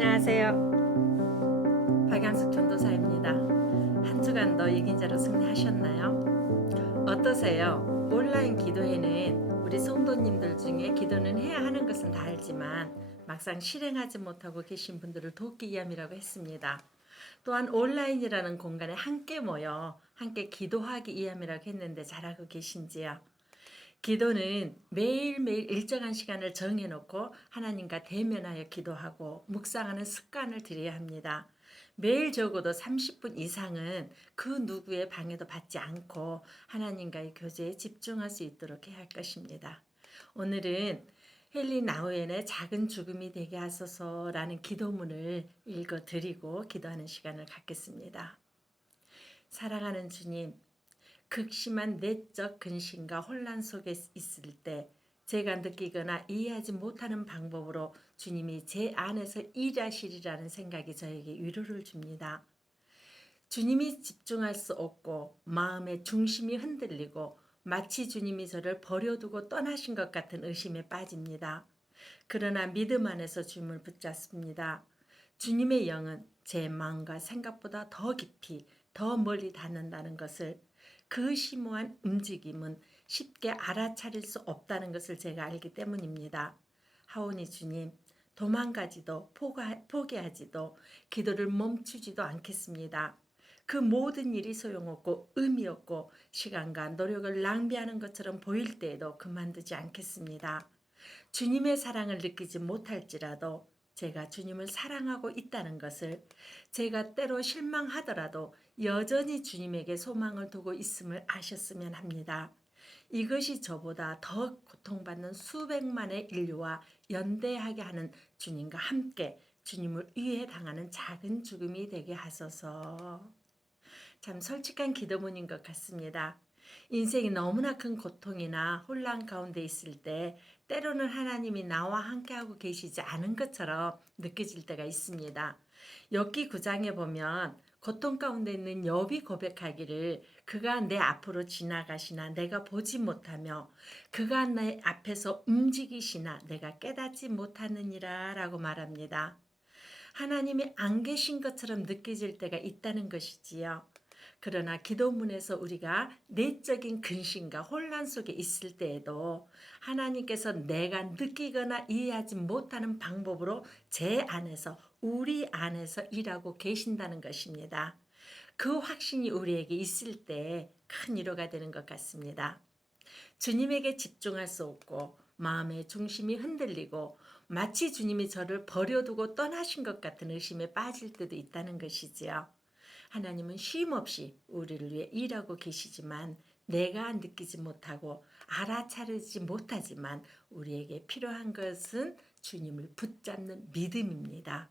안녕하세요. 박양숙 전도사입니다. 한 주간도 이긴 자로 승리하셨나요? 어떠세요? 온라인 기도회는 우리 성도님들 중에 기도는 해야 하는 것은 다 알지만 막상 실행하지 못하고 계신 분들을 돕기 위함이라고 했습니다. 또한 온라인이라는 공간에 함께 모여 함께 기도하기 위함이라고 했는데 잘하고 계신지요? 기도는 매일매일 일정한 시간을 정해놓고 하나님과 대면하여 기도하고 묵상하는 습관을 들여야 합니다. 매일 적어도 30분 이상은 그 누구의 방해도 받지 않고 하나님과의 교제에 집중할 수 있도록 해야 할 것입니다. 오늘은 헨리 나우엔의 작은 죽음이 되게 하소서라는 기도문을 읽어드리고 기도하는 시간을 갖겠습니다. 사랑하는 주님, 극심한 내적 근심과 혼란 속에 있을 때 제가 느끼거나 이해하지 못하는 방법으로 주님이 제 안에서 일하시리라는 생각이 저에게 위로를 줍니다. 주님이 집중할 수 없고 마음의 중심이 흔들리고 마치 주님이 저를 버려두고 떠나신 것 같은 의심에 빠집니다. 그러나 믿음 안에서 주님을 붙잡습니다. 주님의 영은 제 마음과 생각보다 더 깊이 더 멀리 닿는다는 것을, 그 심오한 움직임은 쉽게 알아차릴 수 없다는 것을 제가 알기 때문입니다. 하오니 주님, 도망가지도 포기하지도 기도를 멈추지도 않겠습니다. 그 모든 일이 소용없고 의미 없고 시간과 노력을 낭비하는 것처럼 보일 때에도 그만두지 않겠습니다. 주님의 사랑을 느끼지 못할지라도 제가 주님을 사랑하고 있다는 것을, 제가 때로 실망하더라도 여전히 주님에게 소망을 두고 있음을 아셨으면 합니다. 이것이 저보다 더 고통받는 수백만의 인류와 연대하게 하는 주님과 함께 주님을 위해 당하는 작은 죽음이 되게 하소서. 참 솔직한 기도문인 것 같습니다. 인생이 너무나 큰 고통이나 혼란 가운데 있을 때 때로는 하나님이 나와 함께하고 계시지 않은 것처럼 느껴질 때가 있습니다. 욥기 9장에 보면 고통 가운데 있는 욥이 고백하기를, 그가 내 앞으로 지나가시나 내가 보지 못하며 그가 내 앞에서 움직이시나 내가 깨닫지 못하느니라 라고 말합니다. 하나님이 안 계신 것처럼 느껴질 때가 있다는 것이지요. 그러나 기도문에서 우리가 내적인 근심과 혼란 속에 있을 때에도 하나님께서 내가 느끼거나 이해하지 못하는 방법으로 제 안에서, 우리 안에서 일하고 계신다는 것입니다. 그 확신이 우리에게 있을 때 큰 위로가 되는 것 같습니다. 주님에게 집중할 수 없고 마음의 중심이 흔들리고 마치 주님이 저를 버려두고 떠나신 것 같은 의심에 빠질 때도 있다는 것이지요. 하나님은 쉼없이 우리를 위해 일하고 계시지만 내가 느끼지 못하고 알아차리지 못하지만 우리에게 필요한 것은 주님을 붙잡는 믿음입니다.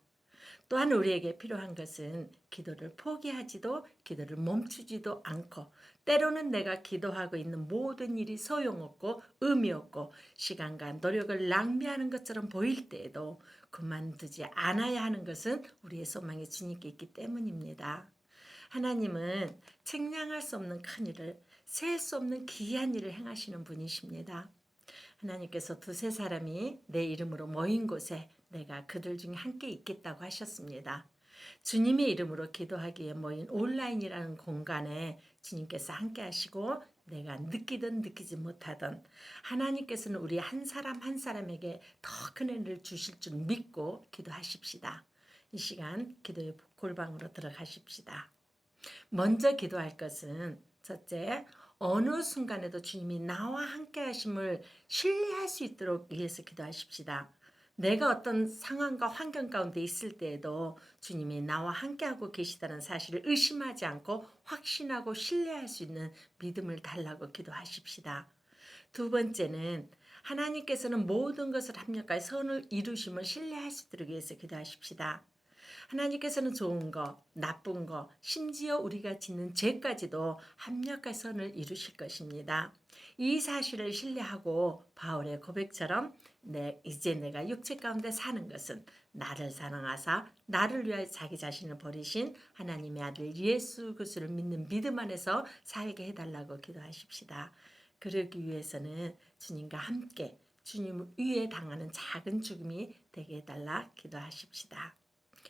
또한 우리에게 필요한 것은 기도를 포기하지도 기도를 멈추지도 않고, 때로는 내가 기도하고 있는 모든 일이 소용없고 의미 없고 시간과 노력을 낭비하는 것처럼 보일 때에도 그만두지 않아야 하는 것은 우리의 소망이 주님께 있기 때문입니다. 하나님은 책량할 수 없는 큰 일을, 셀 수 없는 기이한 일을 행하시는 분이십니다. 하나님께서 두세 사람이 내 이름으로 모인 곳에 내가 그들 중에 함께 있겠다고 하셨습니다. 주님의 이름으로 기도하기에 모인 온라인이라는 공간에 주님께서 함께 하시고, 내가 느끼든 느끼지 못하든 하나님께서는 우리 한 사람 한 사람에게 더 큰 은혜를 주실 줄 믿고 기도하십시다. 이 시간 기도의 골방으로 들어가십시다. 먼저 기도할 것은, 첫째, 어느 순간에도 주님이 나와 함께 하심을 신뢰할 수 있도록 위해서 기도하십시다. 내가 어떤 상황과 환경 가운데 있을 때에도 주님이 나와 함께하고 계시다는 사실을 의심하지 않고 확신하고 신뢰할 수 있는 믿음을 달라고 기도하십시다. 두 번째는 하나님께서는 모든 것을 합력하여 선을 이루심을 신뢰할 수 있도록 위해서 기도하십시다. 하나님께서는 좋은 거, 나쁜 거, 심지어 우리가 짓는 죄까지도 합력할 선을 이루실 것입니다. 이 사실을 신뢰하고 바울의 고백처럼 이제 내가 육체 가운데 사는 것은 나를 사랑하사 나를 위하여 자기 자신을 버리신 하나님의 아들 예수 그리스도를 믿는 믿음 안에서 살게 해달라고 기도하십시다. 그러기 위해서는 주님과 함께 주님을 위해 당하는 작은 죽음이 되게 해달라 기도하십시다.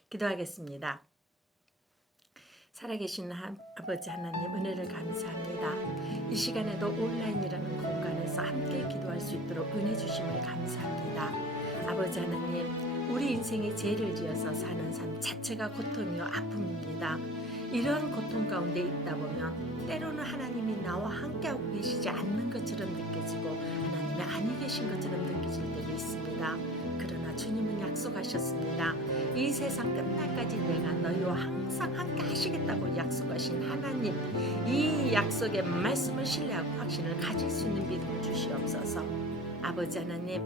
기도하겠습니다. 살아계신 아버지 하나님, 은혜를 감사합니다. 이 시간에도 온라인이라는 공간에서 함께 기도할 수 있도록 은혜 주심을 감사합니다. 아버지 하나님, 우리 인생에 죄를 지어서 사는 삶 자체가 고통이요 아픔입니다. 이러한 고통 가운데 있다 보면 때로는 하나님이 나와 함께하고 계시지 않는 것처럼 느껴지고 하나님이 아니 계신 것처럼 느껴질 때도 있습니다. 그러나 주님은 약속하셨습니다. 이 세상 끝날까지 내가 너희와 항상 함께 하시겠다고 약속하신 하나님, 이 약속의 말씀을 신뢰하고 확신을 가질 수 있는 믿음을 주시옵소서. 아버지 하나님,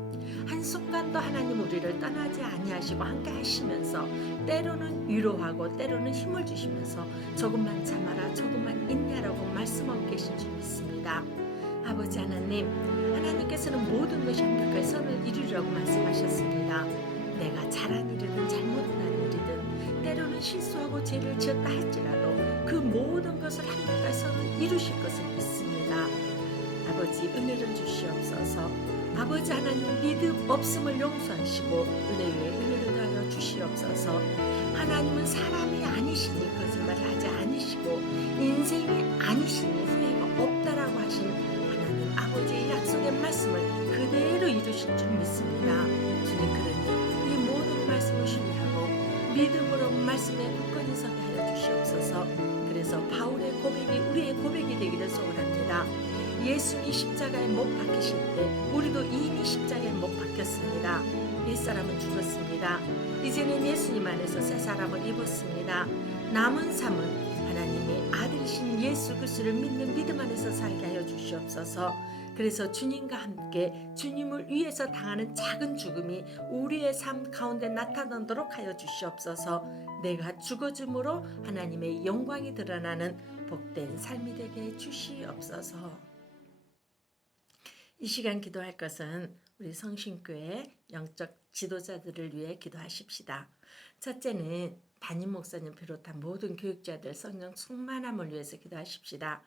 한순간도 하나님 우리를 떠나지 아니하시고 함께 하시면서 때로는 위로하고 때로는 힘을 주시면서 조금만 참아라, 조금만 인내하라고 말씀하고 계신 줄 믿습니다. 아버지 하나님, 하나님께서는 모든 것이 합력하여 선을 이루리라고 말씀하셨습니다. 내가 잘한 일이든 잘못한 일이든 때로는 실수하고 죄를 지었다 할지라도 그 모든 것을 합력하여 선을 이루실 것을 믿습니다. 아버지, 은혜를 주시옵소서. 아버지 하나님, 믿음 없음을 용서하시고 은혜 위에 은혜를 더하여 주시옵소서. 하나님은 사람이 아니시니 거짓말을 하지 않으시고 인생이 아니시니 후회가 없다라고 하신 하나님 아버지의 약속의 말씀을 그대로 이루실 줄 믿습니다. 주님, 그러니 이 모든 말씀을 신뢰하고 믿음으로 말씀에 굳건히 서게 하여 주시옵소서. 그래서 바울의 고백이 우리의 고백이 되기를 소원합니다. 예수님이 십자가에 못 박히실 때 우리도 이미 십자가에 못 박혔습니다. 옛사람은 죽었습니다. 이제는 예수님 안에서 새 사람을 입었습니다. 남은 삶은 하나님의 아들이신 예수 그리스도를 믿는 믿음 안에서 살게 하여 주시옵소서. 그래서 주님과 함께 주님을 위해서 당하는 작은 죽음이 우리의 삶 가운데 나타나도록 하여 주시옵소서. 내가 죽어줌으로 하나님의 영광이 드러나는 복된 삶이 되게 해 주시옵소서. 이 시간 기도할 것은 우리 성신교회 영적 지도자들을 위해 기도하십시다. 첫째는 담임 목사님 비롯한 모든 교육자들 성령 충만함을 위해서 기도하십시다.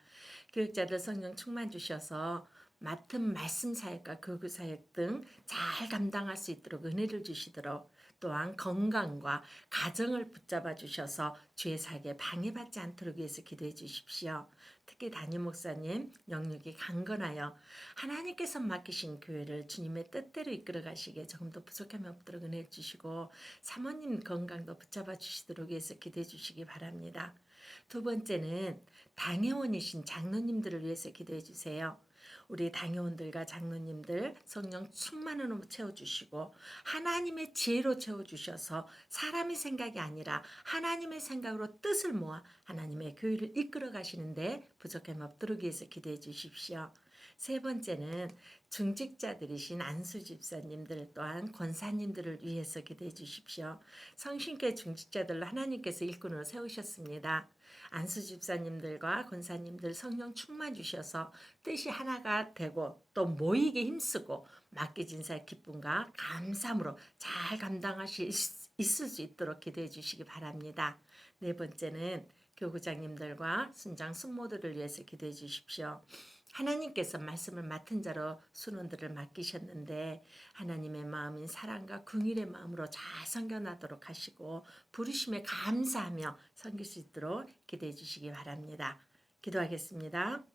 교육자들 성령 충만 주셔서 맡은 말씀 사역과 교구 사역 등 잘 감당할 수 있도록 은혜를 주시도록, 또한 건강과 가정을 붙잡아 주셔서 주의 사역에 방해받지 않도록 위해서 기도해 주십시오. 특히 담임 목사님 영역이 강건하여 하나님께서 맡기신 교회를 주님의 뜻대로 이끌어 가시기에 조금 더 부족함이 없도록 은혜해 주시고, 사모님 건강도 붙잡아 주시도록 위해서 기도해 주시기 바랍니다. 두 번째는 당회원이신 장로님들을 위해서 기도해 주세요. 우리 당회원들과 장로님들 성령 충만으로 채워주시고 하나님의 지혜로 채워주셔서 사람의 생각이 아니라 하나님의 생각으로 뜻을 모아 하나님의 교회를 이끌어 가시는데 부족함이 없도록 위해서 기도해 주십시오. 세 번째는 중직자들이신 안수 집사님들 또한 권사님들을 위해서 기도해 주십시오. 성신교회 중직자들로 하나님께서 일꾼으로 세우셨습니다. 안수 집사님들과 권사님들 성령 충만 주셔서 뜻이 하나가 되고 또 모이게 힘쓰고 맡겨진 사의 기쁨과 감사함으로 잘 감당하실 있을 수 있도록 기도해 주시기 바랍니다. 네 번째는 교구장님들과 순장 숙모들을 위해서 기도해 주십시오. 하나님께서 말씀을 맡은 자로 순원들을 맡기셨는데 하나님의 마음인 사랑과 긍휼의 마음으로 잘 섬겨나도록 하시고 부르심에 감사하며 섬길 수 있도록 기도해 주시기 바랍니다. 기도하겠습니다.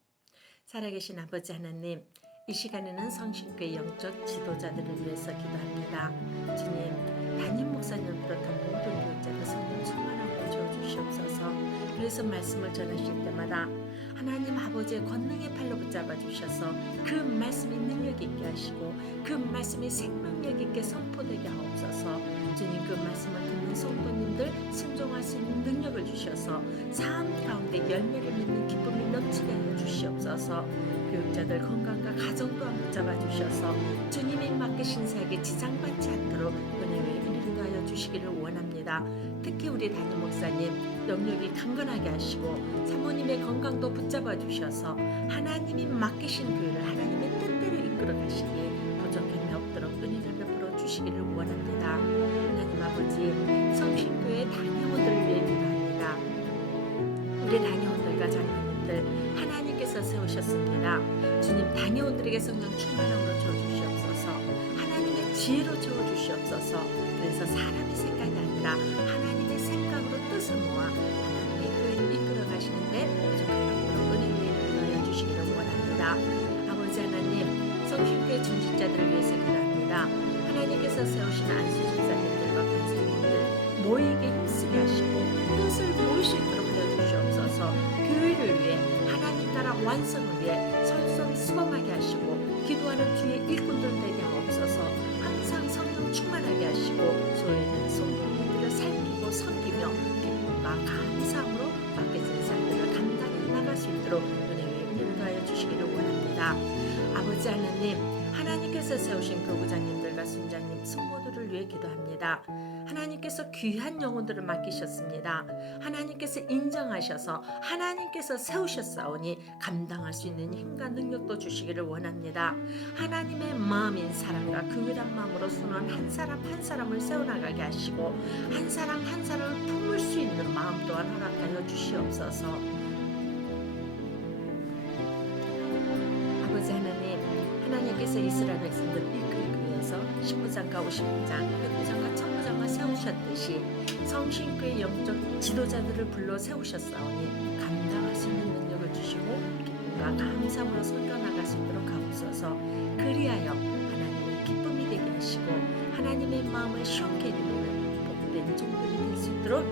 살아계신 아버지 하나님, 이 시간에는 성신교회 영적 지도자들을 위해서 기도합니다. 주님, 담임 목사님을 비롯한 모든 교육자들 성령 충만하고 주옵소서. 그래서 말씀을 전하실 때마다 하나님 아버지의 권능의 팔로 붙잡아 주셔서 그 말씀이 능력 있게 하시고 그 말씀이 생명력 있게 선포되게 하옵소서. 주님, 그 말씀을 듣는 성도님들 순종할 수 있는 능력을 주셔서 삶 가운데 열매를 맺는 기쁨이 넘치게 하여 주시옵소서. 교육자들 건강과 가정 또한 붙잡아 주셔서 주님이 맡기신 사역에 지장받지 않도록 은혜와 은혜를 더하여 주시기를 원합니다. 특히 우리 담임 목사님 영역이 강건하게 하시고 사모님의 건강도 붙잡아 주셔서 하나님이 맡기신 교회를 하나님의 뜻대로 이끌어 가시기에 부족함이 없도록 은혜를 베풀어 주시기를 원합니다. 하나님 아버지, 성신교회 당회원들을 위해 기도합니다. 우리 당회원들과 장로님들 하나님께서 세우셨습니다. 주님, 당회원들에게 성령 충만함으로 채워주시옵소서. 하나님의 지혜로 채워주시옵소서. 그래서 사람의 생각이 아니라 하나님 자들을 위해서 기도합니다. 하나님께서 세우신 안수 집사님들과 권사님들 모이게 힘쓰게 하시고 뜻을 모일 수 있도록 되어주시옵소서. 교회를 위해 하나님 나라 완성을 위해 솔솔 수범하게 하시고 기도하는 주의 일꾼들 되게 하옵소서. 항상 성령 충만하게 하시고 소외는 성도님들을 살피고 섬기며 기쁨과 감사함으로 맡겨진 삶들을 감당해 나갈 수 있도록 은혜 위에 인도하여 주시기를 원합니다. 아버지 하나님, 하나님께서 세우신 교구장님들과 순장님 성모들을 위해 기도합니다. 하나님께서 귀한 영혼들을 맡기셨습니다. 하나님께서 인정하셔서 하나님께서 세우셨사오니 감당할 수 있는 힘과 능력도 주시기를 원합니다. 하나님의 마음인 사랑과 긍휼한 마음으로 순원 한 사람 한 사람을 세워나가게 하시고 한 사람 한 사람을 품을 수 있는 마음 또한 허락하여 주시옵소서. 아버지 하나님, 하나님께서 이스라엘 백성들을 이끌기 위해서 10부장과 50부장, 100부장과 1000부장을 세우셨듯이 성신교의 영적 지도자들을 불러 세우셨사오니 감당할 수 있는 능력을 주시고 기쁨과 감사함으로 섬겨나갈 수 있도록 하옵소서. 그리하여 하나님의 기쁨이 되게 하시고 하나님의 마음을 시원케 해드리는 복된 종들이 될 수 있도록